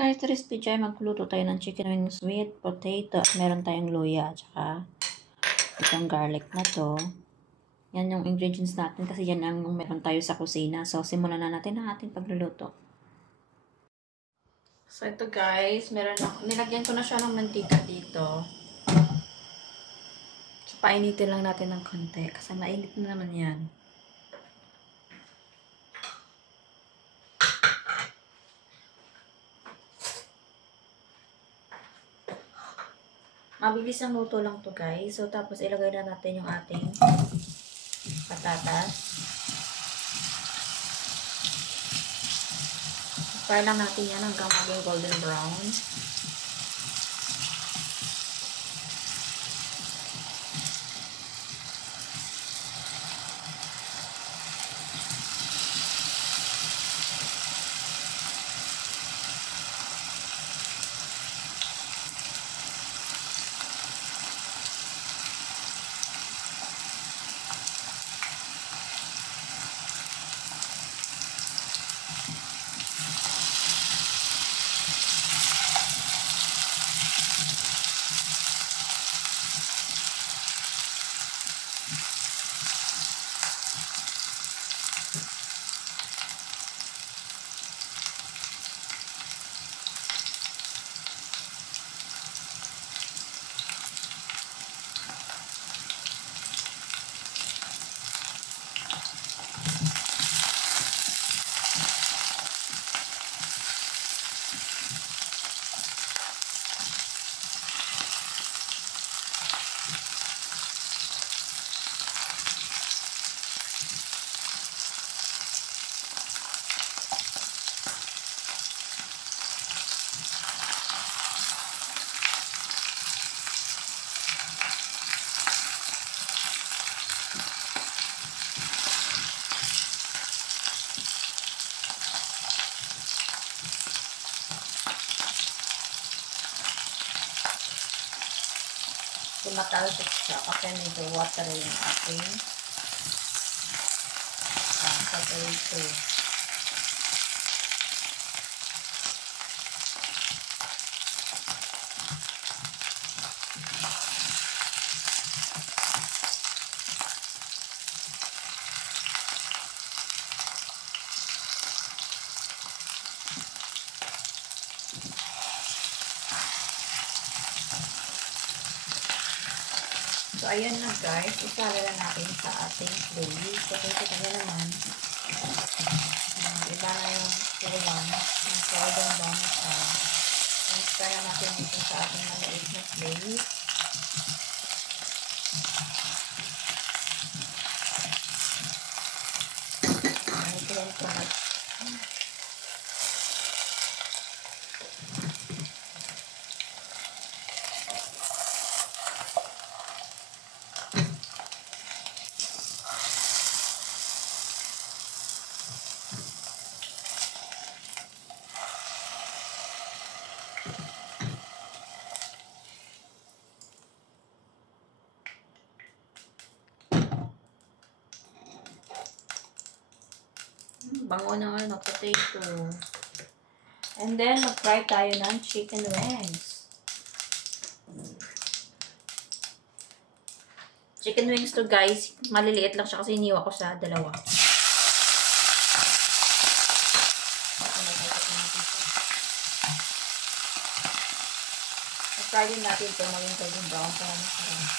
guys, today's video ay magluto tayo ng chicken wings with potato. Meron tayong luya at saka itong garlic na to. Yan yung ingredients natin kasi yan ang meron tayo sa kusina. So, simulan na natin ang ating pagluluto. So, ito guys, nilagyan ko na siya ng mantika dito. So, painitin lang natin ng konti kasi mainit na naman yan. Mabilis ang luto lang to guys. So, tapos ilagay na natin yung ating patatas. Fry lang natin yan hanggang maging golden brown. Tumatalsik siya kasi medyo watery yung ating potato. So, ayan na guys. Isala na natin sa ating plate. So, kita nyo naman. Iba na yung kulang. Yung golden brown na siya. Transfer na natin ito sa ating maliit na plate. Ito yung product. Bango na nga ng potato. And then, mag-fry tayo ng chicken wings. Chicken wings to guys. Maliliit lang siya kasi iniwa ko sa dalawa. Mag-fry din natin ito. Maging golden brown para masarap.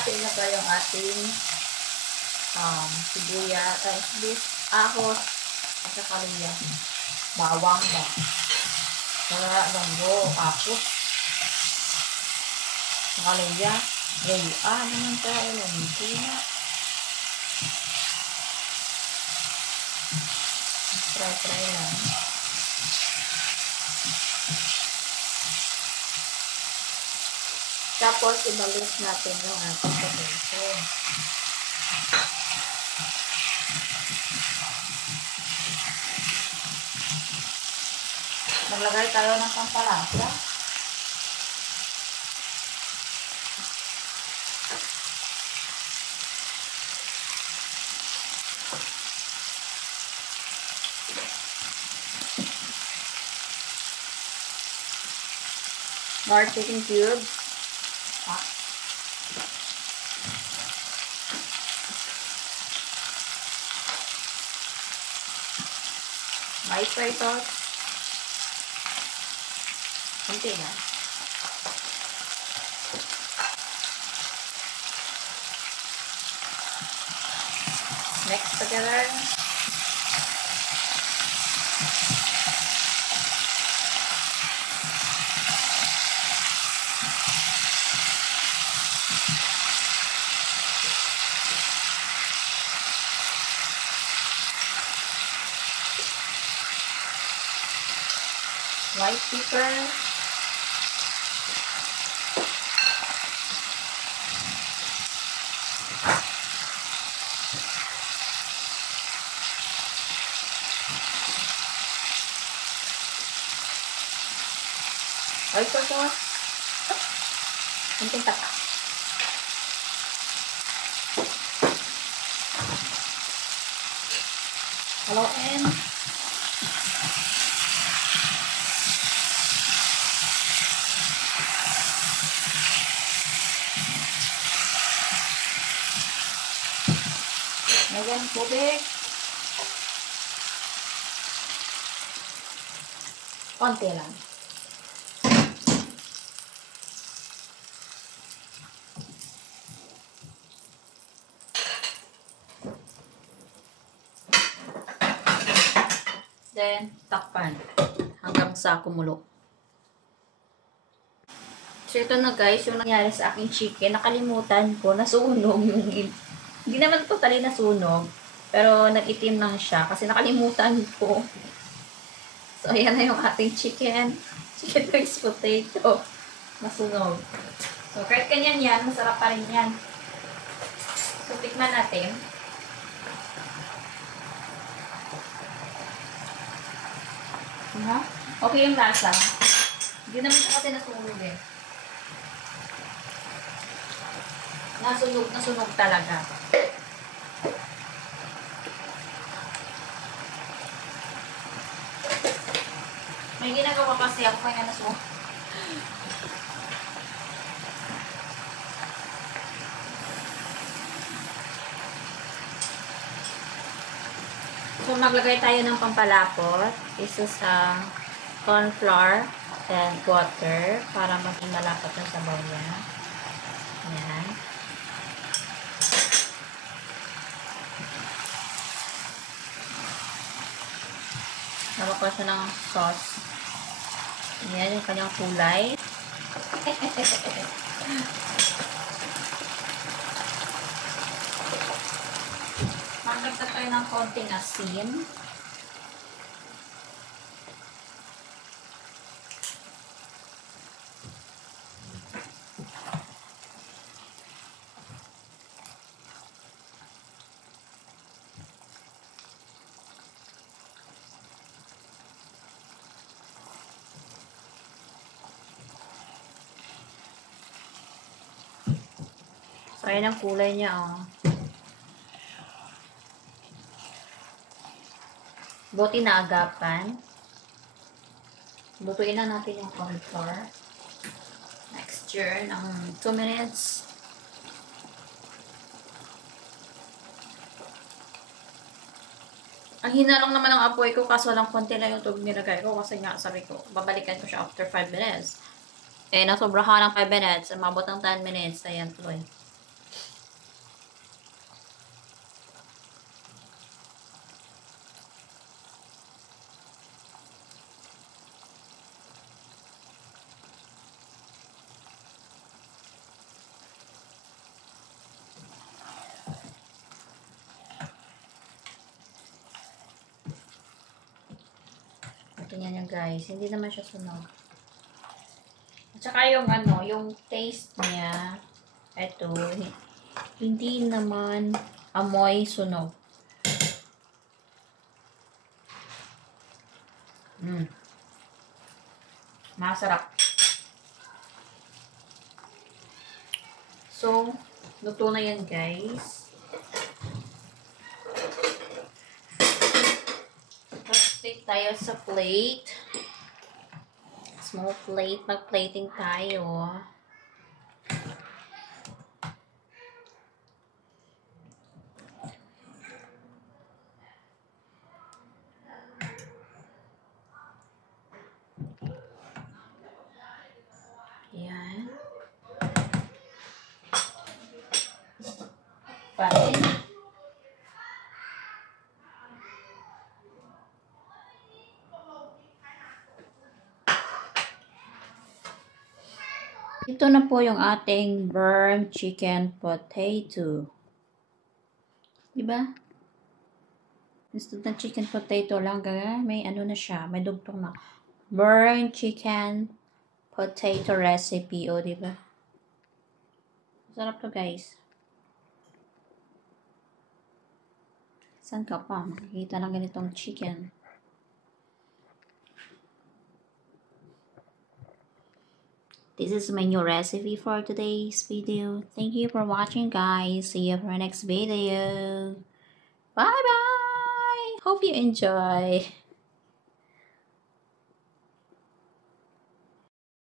natin na ba yung ating sibuyas, ahos, at saka luya. Bawang ba? Kaya langgo, kapos. Saka luya. Naman tayo langgo na. Try lang. Tapos, ibalis natin yung ating potato. Maglagay tayo ng pampalasa. More chicken cubes. White soy sauce. Kunti na. Mix together. White pepper. Oyster sauce. Kunting taka. Haluin. Lagyan ng tubig. Konti lang. Then, takpan hanggang sa kumulo. So, ito na guys, yung nangyari sa aking chicken. Nakalimutan ko, nasunog yung hindi naman totally nasunog, pero nag-itim lang siya kasi nakalimutan ko. So, ayan na yung ating chicken. Chicken rice potato. Nasunog. So, kahit ganyan yan, masarap pa rin yan. So, tikman natin. Okay yung lasa. Hindi naman siya kasi nasunog eh. Nasunog talaga. May ginagawa kasi ako kaya nasunog. So, maglagay tayo ng pampalapot. Isa sa corn flour and water para maging malapot ang sabaw niya. Ayan. Hawak ko siya ng sauce. Ayan yung kanyang kulay. Magdagdag tayo ng konting asin. So, ayan ang kulay niya, oh. Buti na agapan. Lutuin na natin yung corn flour. Mixture ng 2 minutes. Ang hina lang naman ang apoy ko kaso lang konti lang yung tubig nilagay ko kasi nga sabi ko, babalikan ko siya after 5 minutes. Eh, nasobrahan ng 5 minutes. Umabot ng 10 minutes. Ayan, tuloy. tingnan nyo guys. Hindi naman siya sunog. At saka yung ano, yung taste niya, eto, hindi naman amoy sunog. Masarap. So, luto na yan guys. Let's take tayo sa plate. Small plate. Mag-plating tayo. Ayan. Patin. Ito na po yung ating burnt chicken potato. Diba? Instead ng chicken potato lang, may ano na siya, may dugtong na. Burnt chicken potato recipe, o diba? Sarap to guys. Saan ka pa makikita ng ganitong chicken? This is my new recipe for today's video. Thank you for watching guys. See you for our next video. Bye bye. Hope you enjoy.